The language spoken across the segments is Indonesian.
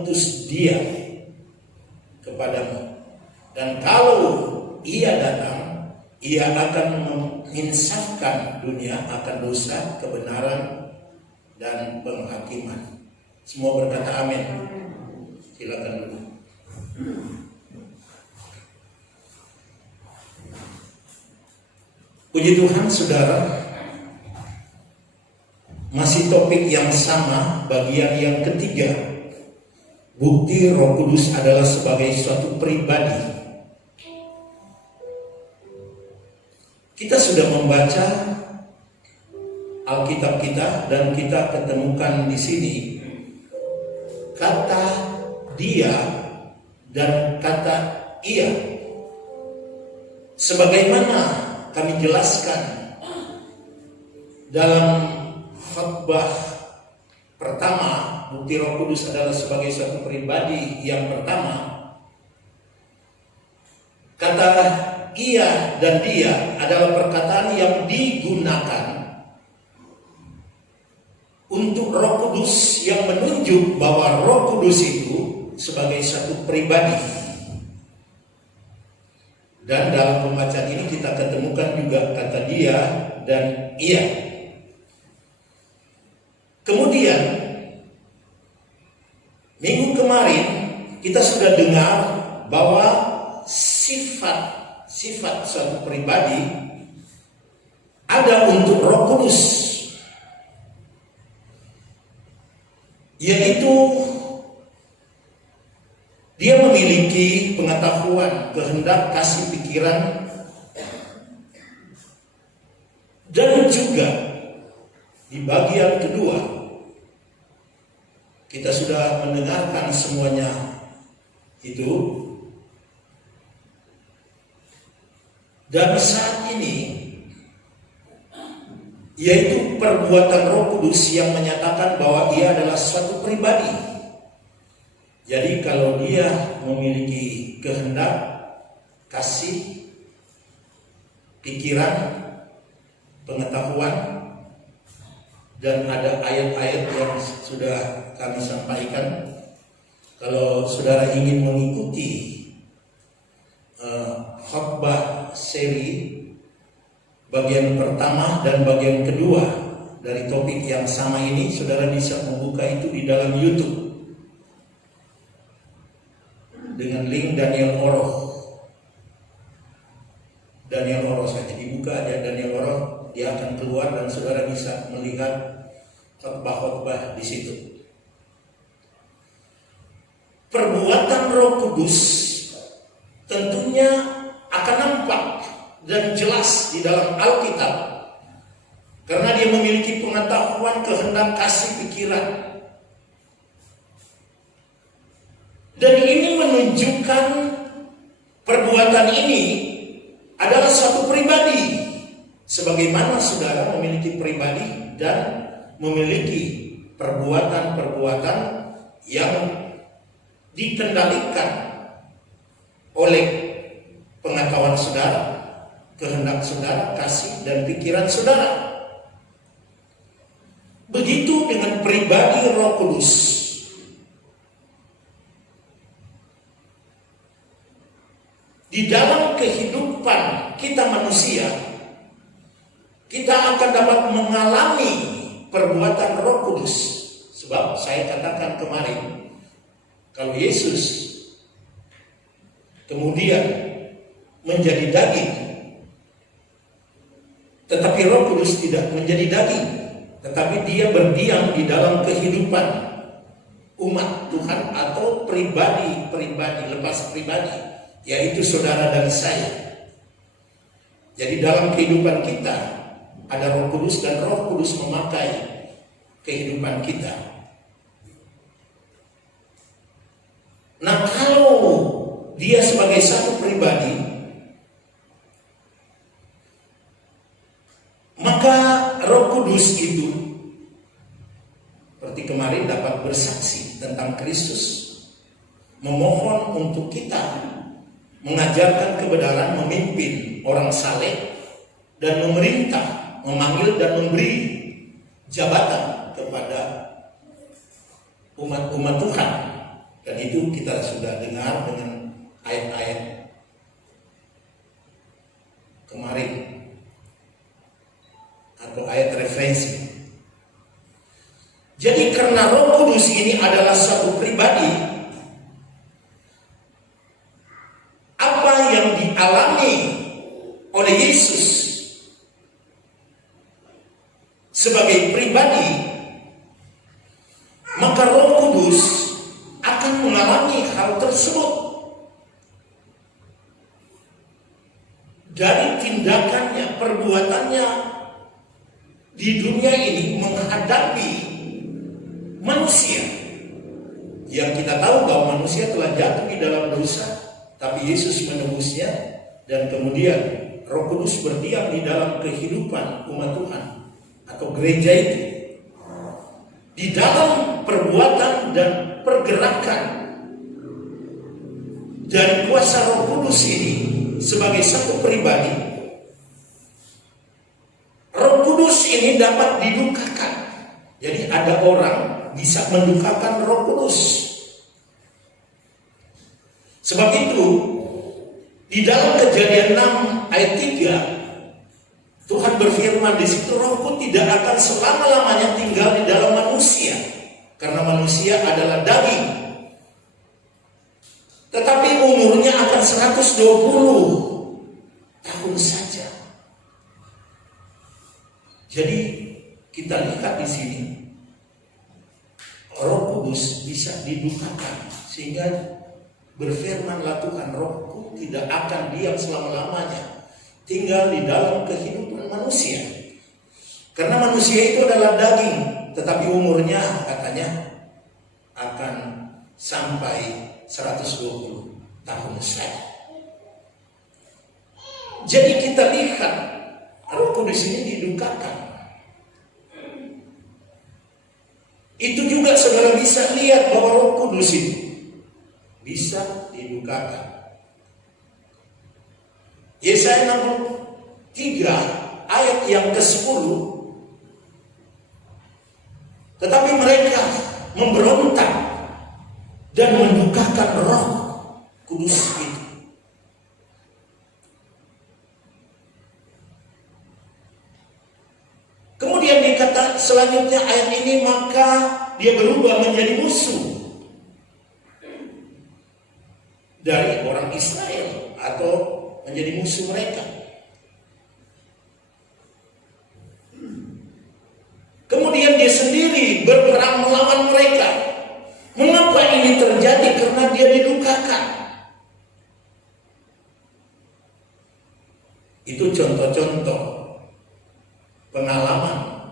utus Dia kepadamu. Dan kalau Ia datang, Ia akan menginsafkan dunia akan dosa, kebenaran, dan penghakiman. Semua berkata amin. Silakan dulu. Puji Tuhan, saudara. Masih topik yang sama, bagian yang ketiga. Bukti Roh Kudus adalah sebagai suatu pribadi. Kita sudah membaca Alkitab kita dan kita ketemukan di sini kata Dia dan kata Ia. Sebagaimana kami jelaskan dalam khotbah pertama, bukti Roh Kudus adalah sebagai suatu pribadi yang pertama. Kata Ia dan Dia adalah perkataan yang digunakan untuk Roh Kudus yang menunjuk bahwa Roh Kudus itu sebagai satu pribadi. Dan dalam pembacaan ini kita ketemukan juga kata Dia dan Ia. Kemudian minggu kemarin kita sudah dengar bahwa sifat suatu pribadi ada untuk Roh Kudus, yaitu Dia memiliki pengetahuan, kehendak, kasih, pikiran, dan juga di bagian kedua kita sudah mendengarkan semuanya itu. Dan saat ini yaitu perbuatan Roh Kudus yang menyatakan bahwa Ia adalah suatu pribadi. Jadi kalau Dia memiliki kehendak, kasih, pikiran, pengetahuan, dan ada ayat-ayat yang sudah kami sampaikan. Kalau saudara ingin mengikuti khotbah seri bagian pertama dan bagian kedua dari topik yang sama ini, saudara bisa membuka itu di dalam YouTube dengan link Daniel Oroh. Daniel Oroh saja dibuka, ada Daniel Oroh, dia akan keluar dan saudara bisa melihat khotbah-khotbah di situ. Perbuatan Roh Kudus tentunya akan nampak dan jelas di dalam Alkitab karena Dia memiliki pengetahuan, kehendak, kasih, pikiran. Dan ini menunjukkan perbuatan ini adalah suatu pribadi. Sebagaimana saudara memiliki pribadi dan memiliki perbuatan-perbuatan yang dikendalikan oleh pengetahuan saudara, kehendak saudara, kasih, dan pikiran saudara. Begitu dengan pribadi Roh Kudus. Di dalam kehidupan kita manusia, kita akan dapat mengalami perbuatan Roh Kudus. Sebab saya katakan kemarin, kalau Yesus kemudian menjadi daging, tetapi Roh Kudus tidak menjadi daging, tetapi Dia berdiam di dalam kehidupan umat Tuhan atau pribadi, lepas pribadi, yaitu saudara dan saya. Jadi dalam kehidupan kita ada Roh Kudus dan Roh Kudus memakai kehidupan kita. Nah, kalau Dia sebagai satu pribadi, maka Roh Kudus itu seperti kemarin dapat bersaksi tentang Kristus, memohon untuk kita, mengajarkan kebenaran, memimpin orang saleh, dan memerintah, memanggil dan memberi jabatan kepada umat-umat Tuhan. Dan itu kita sudah dengar dengan ayat-ayat kemarin atau ayat referensi. Jadi karena Roh Kudus ini adalah satu pribadi, apa yang dialami oleh Yesus sebagai pribadi, maka Roh Kudus akan mengalami hal tersebut. Dari tindakannya, perbuatannya di dunia ini menghadapi manusia. Yang kita tahu bahwa manusia telah jatuh di dalam dosa, tapi Yesus menebusnya, dan kemudian Roh Kudus berdiam di dalam kehidupan umat Tuhan atau gereja itu. Di dalam perbuatan dan pergerakan dari kuasa Roh Kudus ini sebagai satu pribadi, Roh Kudus ini dapat didukakan. Jadi ada orang bisa mendukakan Roh Kudus. Sebab itu di dalam Kejadian 6 ayat 3 Tuhan berfirman di situ, Rohku tidak akan selama-lamanya tinggal di dalam manusia, karena manusia adalah daging. Tetapi umurnya akan 120 tahun saja. Jadi kita lihat di sini, Roh Kudus bisa didukakan, sehingga berfirmanlah Tuhan, Rohku tidak akan diam selama-lamanya tinggal di dalam kehidupan manusia. Karena manusia itu adalah daging, tetapi umurnya katanya akan sampai 120 tahun saja. Jadi kita lihat Roh Kudus ini didukakan. Itu juga saudara bisa lihat bahwa Roh Kudus itu bisa didukakan. Yesaya 63 ayat yang ke-10, tetapi mereka memberontak dan mendukakan Roh Kudus itu. Kemudian dikata selanjutnya ayat ini, maka dia berubah menjadi musuh dari orang Israel atau menjadi musuh mereka. Kemudian dia sendiri berperang melawan mereka. Mengapa ini terjadi? Karena dia didukakan. Itu contoh-contoh pengalaman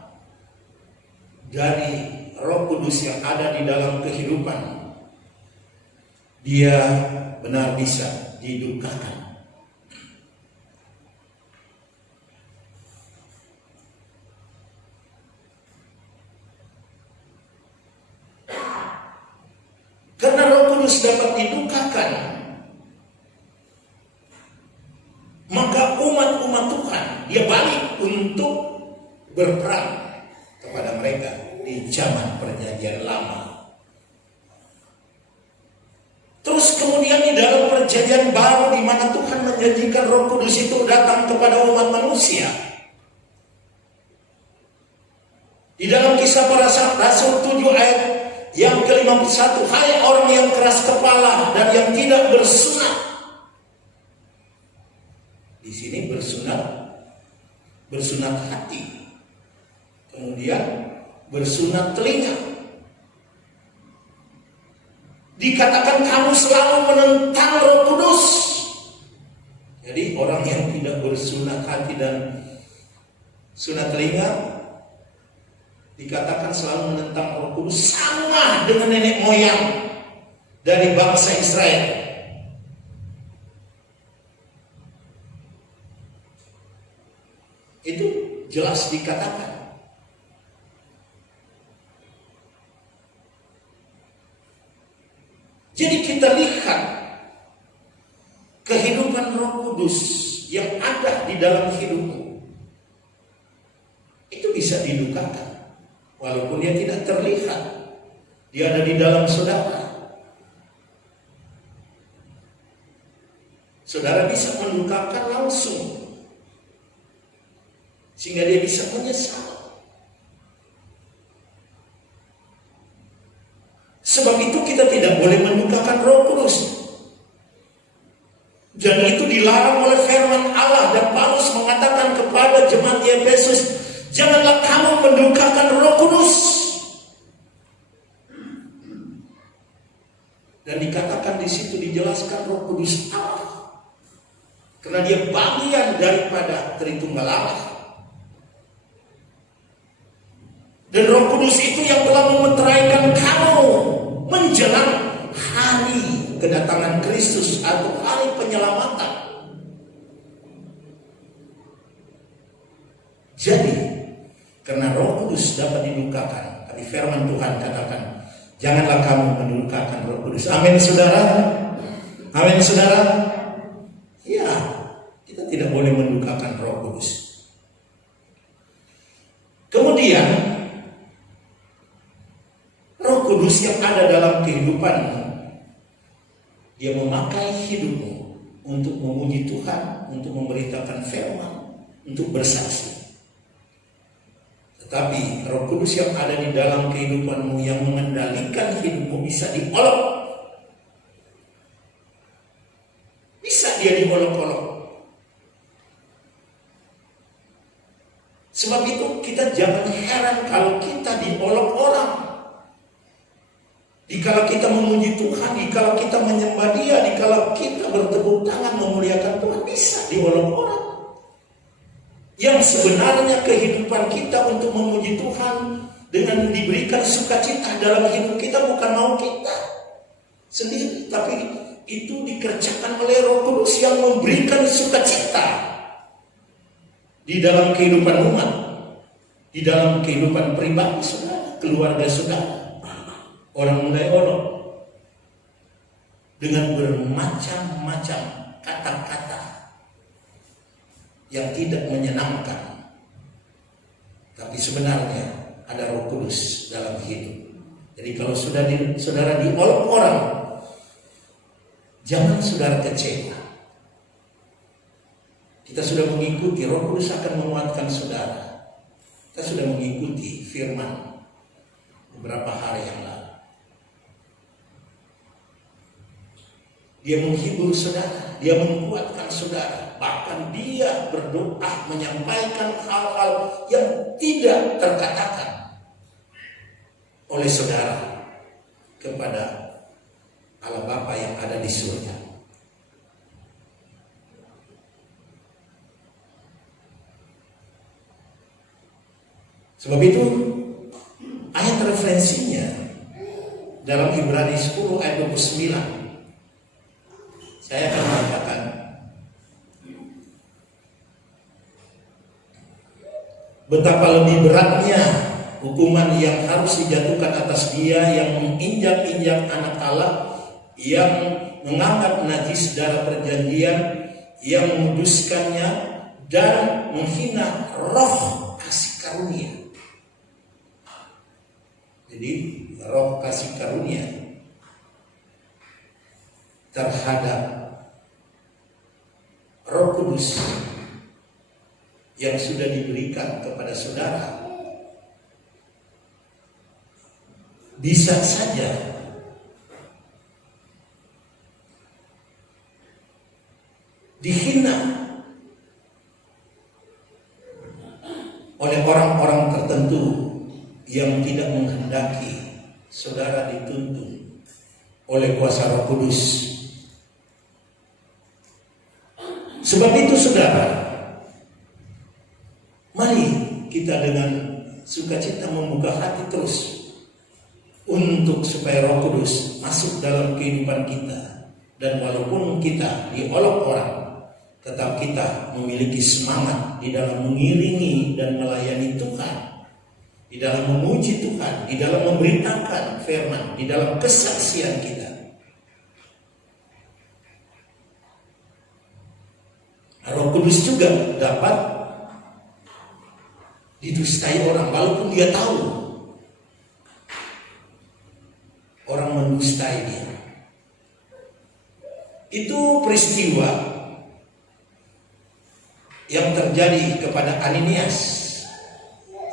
dari Roh Kudus yang ada di dalam kehidupan. Dia benar bisa didukakan. Karena Roh Kudus dapat didukakan, maka umat-umat Tuhan dia balik untuk berperang kepada mereka di zaman Perjanjian Lama. Terus kemudian di dalam Perjanjian Baru, di mana Tuhan menjanjikan Roh Kudus itu datang kepada umat manusia. Di dalam Kisah Para Rasul 7 ayat yang ke-51, hai orang yang keras kepala dan yang tidak bersunat. Di sini bersunat hati. Kemudian bersunat telinga. Dikatakan kamu selalu menentang Roh Kudus. Jadi orang yang tidak bersunat hati dan sunat telinga dikatakan selalu menentang Roh Kudus, sama dengan nenek moyang dari bangsa Israel. Itu jelas dikatakan. Jadi kita lihat kehidupan Roh Kudus yang ada di dalam hidupmu itu bisa didukakan, walaupun dia tidak terlihat. Dia ada di dalam saudara, saudara bisa mendukakan langsung, sehingga dia bisa menyesal. Sebab itu kita tidak boleh mendukakan Roh Kudus. Dan itu dilarang oleh firman Allah, dan Paulus mengatakan kepada jemaat di Efesus, janganlah kamu mendukakan Roh Kudus. Dan dikatakan di situ, dijelaskan Roh Kudus Allah, karena dia bagian daripada Tritunggal Allah. Dan Roh Kudus itu yang telah memeteraikan kamu menjelang hari kedatangan Kristus atau hari penyelamatan. Jadi, karena Roh Kudus dapat didukakan, tapi firman Tuhan katakan, janganlah kamu mendukakan Roh Kudus. Amin, saudara. Amin, saudara. Ya, kita tidak boleh mendukakan Roh Kudus. Kemudian Roh Kudus yang ada dalam kehidupanmu, dia memakai hidupmu untuk memuji Tuhan, untuk memberitakan firman, untuk bersaksi. Tetapi Roh Kudus yang ada di dalam kehidupanmu yang mengendalikan hidupmu bisa diolok. Bisa dia diolok-olok. Sebab itu kita jangan heran kalau kita diolok orang. Dikala kita memuji Tuhan, dikala kita menyembah Dia, dikala kita bertepuk tangan memuliakan Tuhan, bisa diolok orang. Yang sebenarnya kehidupan kita untuk memuji Tuhan dengan diberikan sukacita dalam hidup kita bukan mau kita sendiri, tapi itu dikerjakan oleh Roh Kudus yang memberikan sukacita di dalam kehidupan umat, di dalam kehidupan pribadi saudara, keluarga saudara. Orang mulai olok dengan bermacam-macam kata-kata yang tidak menyenangkan, tapi sebenarnya ada Roh Kudus dalam hidup. Jadi kalau saudara diolok orang, jangan saudara kecewa. Kita sudah mengikuti, Roh Kudus akan menguatkan saudara. Kita sudah mengikuti firman beberapa hari yang lalu. Dia menghibur saudara, dia menguatkan saudara, bahkan dia berdoa menyampaikan hal-hal yang tidak terkatakan oleh saudara kepada Allah Bapa yang ada di surga. Sebab itu ayat referensinya dalam Ibrani 10 ayat 29. Saya akan mengatakan, betapa lebih beratnya hukuman yang harus dijatuhkan atas dia yang menginjak-injak anak Allah, yang menganggap najis darah perjanjian, yang menguduskannya dan menghina roh kasih karunia. Jadi roh kasih karunia terhadap Roh Kudus yang sudah diberikan kepada saudara bisa saja dihina oleh orang-orang tertentu yang tidak menghendaki saudara dituntun oleh kuasa Roh Kudus. Sebab itu saudara, mari kita dengan sukacita membuka hati terus untuk supaya Roh Kudus masuk dalam kehidupan kita. Dan walaupun kita diolok orang, tetap kita memiliki semangat di dalam mengiringi dan melayani Tuhan, di dalam memuji Tuhan, di dalam memberitakan firman, di dalam kesaksian kita. Roh Kudus juga dapat didustai orang, walaupun dia tahu orang mendustai dia. Itu peristiwa terjadi kepada Ananias.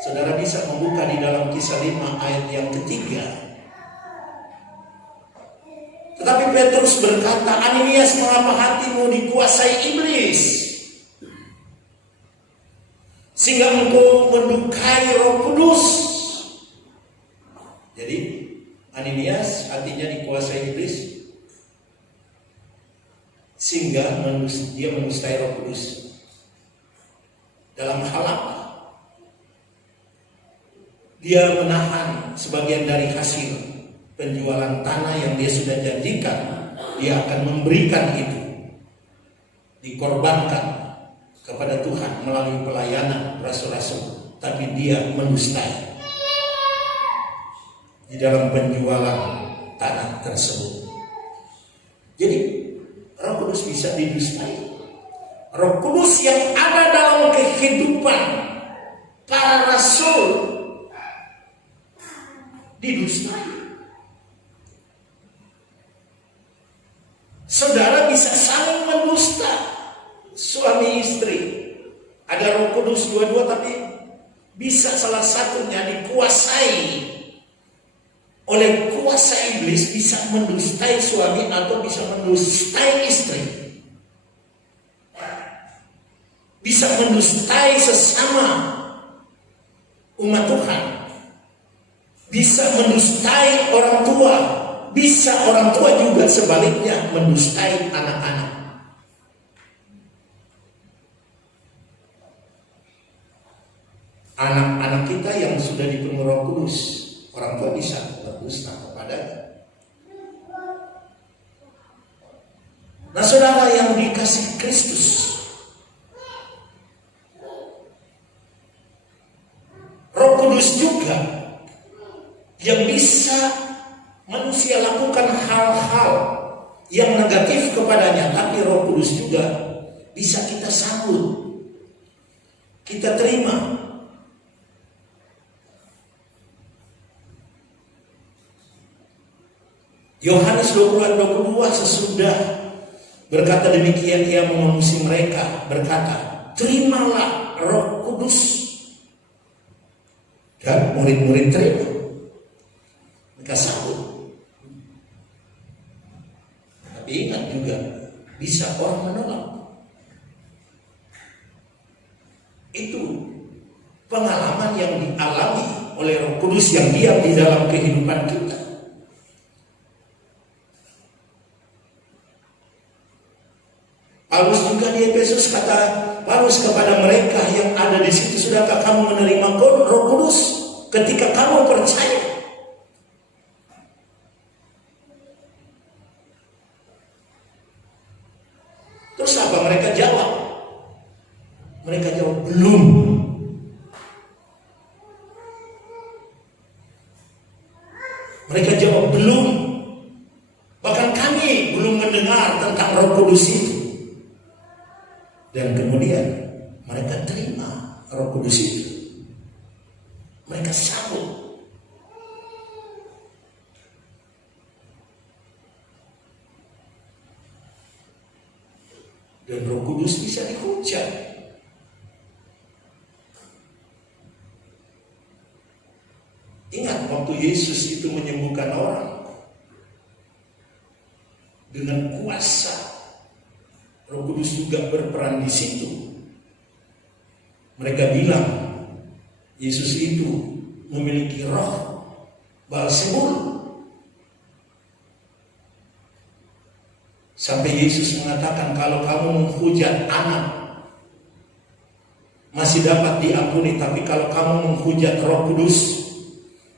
Saudara bisa membuka di dalam Kisah 5 ayat yang ketiga. Tetapi Petrus berkata, Ananias, mengapa hatimu dikuasai iblis, sehingga engkau mendukai Roh Kudus? Jadi Ananias hatinya dikuasai iblis, sehingga dia mendustai Roh Kudus. Dalam hal apa? Dia menahan sebagian dari hasil penjualan tanah yang dia sudah janjikan, dia akan memberikan itu, dikorbankan kepada Tuhan melalui pelayanan rasul-rasul, tapi dia mendustai di dalam penjualan tanah tersebut. Jadi Roh Kudus bisa didustai. Roh Kudus yang ada dalam kehidupan para rasul didustai. Saudara bisa saling mendusta, suami istri. Ada Roh Kudus dua-dua, tapi bisa salah satunya dikuasai oleh kuasa iblis, bisa mendustai suami atau bisa mendustai istri, bisa mendustai sesama umat Tuhan, bisa mendustai orang tua, bisa orang tua juga sebaliknya mendustai anak-anak. Anak-anak kita yang sudah dipenuhi Roh Kudus, orang tua bisa berdusta kepadanya. Nah, saudara yang dikasihi Kristus, Roh Kudus juga yang bisa manusia lakukan hal-hal yang negatif kepadanya, tapi Roh Kudus juga bisa kita sambut, kita terima. Yohanes 20:22, sesudah berkata demikian, ia mengurusi mereka, berkata, terimalah Roh Kudus. Dan murid-murid terima, mereka sambut. Tapi ingat juga, bisa orang menolak. Itu pengalaman yang dialami oleh Roh Kudus yang diam di dalam kehidupan kita. Paulus juga di Efesus kata Paulus kepada mereka yang ada di situ, sudahkah kamu menerima Roh Kudus ketika kamu percaya? Terus apa mereka jawab? Mereka jawab belum. Mereka jawab belum. Bahkan kami belum mendengar tentang Roh Kudus itu. Dan kemudian mereka terima Roh Kudus itu. Mereka sambut. Dan Roh Kudus bisa dihujat. Ingat waktu Yesus itu menyembuhkan orang dengan kuasa, Roh Kudus juga berperan di situ. Mereka bilang Yesus itu memiliki roh Beelzebul. Sampai Yesus mengatakan, kalau kamu menghujat anak masih dapat diampuni, tapi kalau kamu menghujat Roh Kudus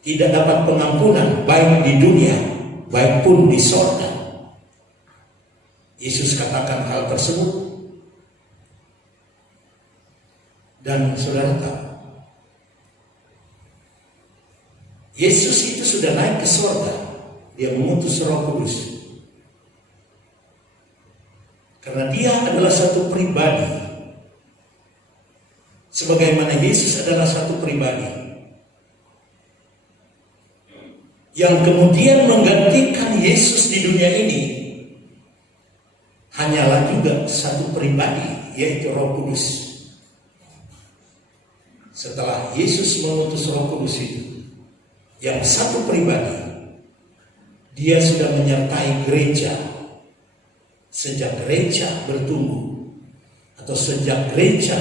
tidak dapat pengampunan, baik di dunia baik pun di sorga. Yesus katakan hal tersebut. Dan saudara tahu, Yesus itu sudah naik ke sorga. Dia mengutus Roh Kudus. Karena dia adalah satu pribadi. Sebagaimana Yesus adalah satu pribadi yang kemudian menggantikan Yesus di dunia ini, hanyalah juga satu pribadi, yaitu Roh Kudus. setelah Yesus mengutus Roh Kudus itu, yang satu pribadi, dia sudah menyertai gereja sejak gereja bertumbuh, atau sejak gereja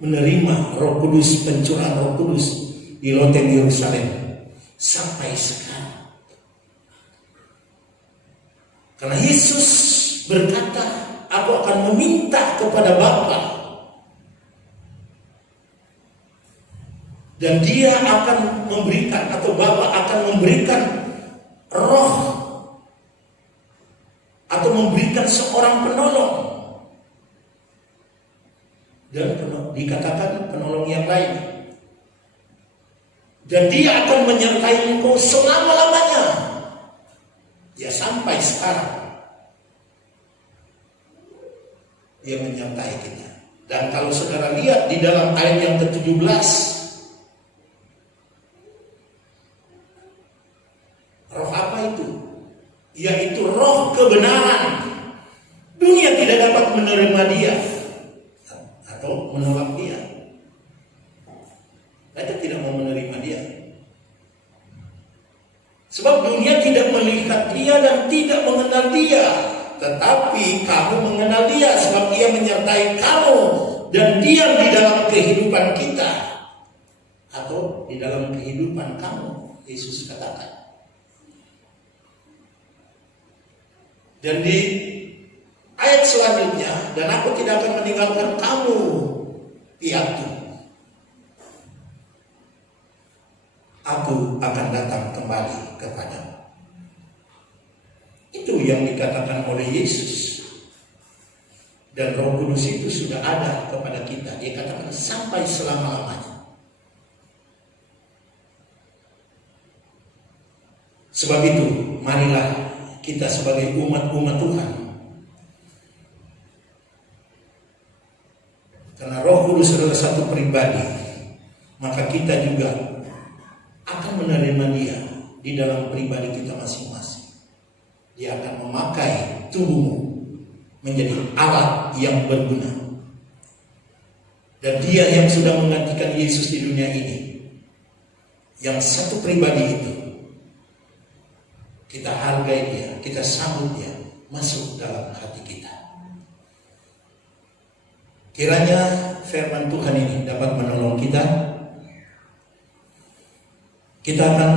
menerima Roh Kudus, pencurahan Roh Kudus di loteng Yerusalem sampai sekarang. Karena Yesus berkata, aku akan meminta kepada Bapa, dan dia akan memberikan, atau Bapa akan memberikan roh, atau memberikan seorang penolong. Dan dikatakan penolong yang lain. Dan dia akan menyertai engkau selama-lamanya. Ya, sampai sekarang dia menyertai kita. Dan kalau saudara lihat di dalam ayat yang ke-17, roh apa itu? Yaitu roh kebenaran. Dunia tidak dapat menerima dia atau menolak dia. Mereka tidak mau menerima dia. Sebab dunia tidak melihat dia dan tidak mengenal dia. Tetapi kamu mengenal dia, sebab dia menyertai kamu dan diam di dalam kehidupan kita, atau di dalam kehidupan kamu, Yesus katakan. Dan di ayat selanjutnya, dan aku tidak akan meninggalkan kamu piatu, aku akan datang kembali kepadamu. Itu yang dikatakan oleh Yesus. Dan Roh Kudus itu sudah ada kepada kita. Dia katakan sampai selama-lamanya. Sebab itu, marilah kita sebagai umat-umat Tuhan, karena Roh Kudus adalah satu pribadi, maka kita juga akan menerima dia di dalam pribadi kita masing-masing. Dia akan memakai tubuhmu menjadi alat yang berguna. Dan dia yang sudah menggantikan Yesus di dunia ini, yang satu pribadi itu, kita hargai dia, kita sambut dia masuk dalam hati kita. Kiranya firman Tuhan ini dapat menolong kita. Kita akan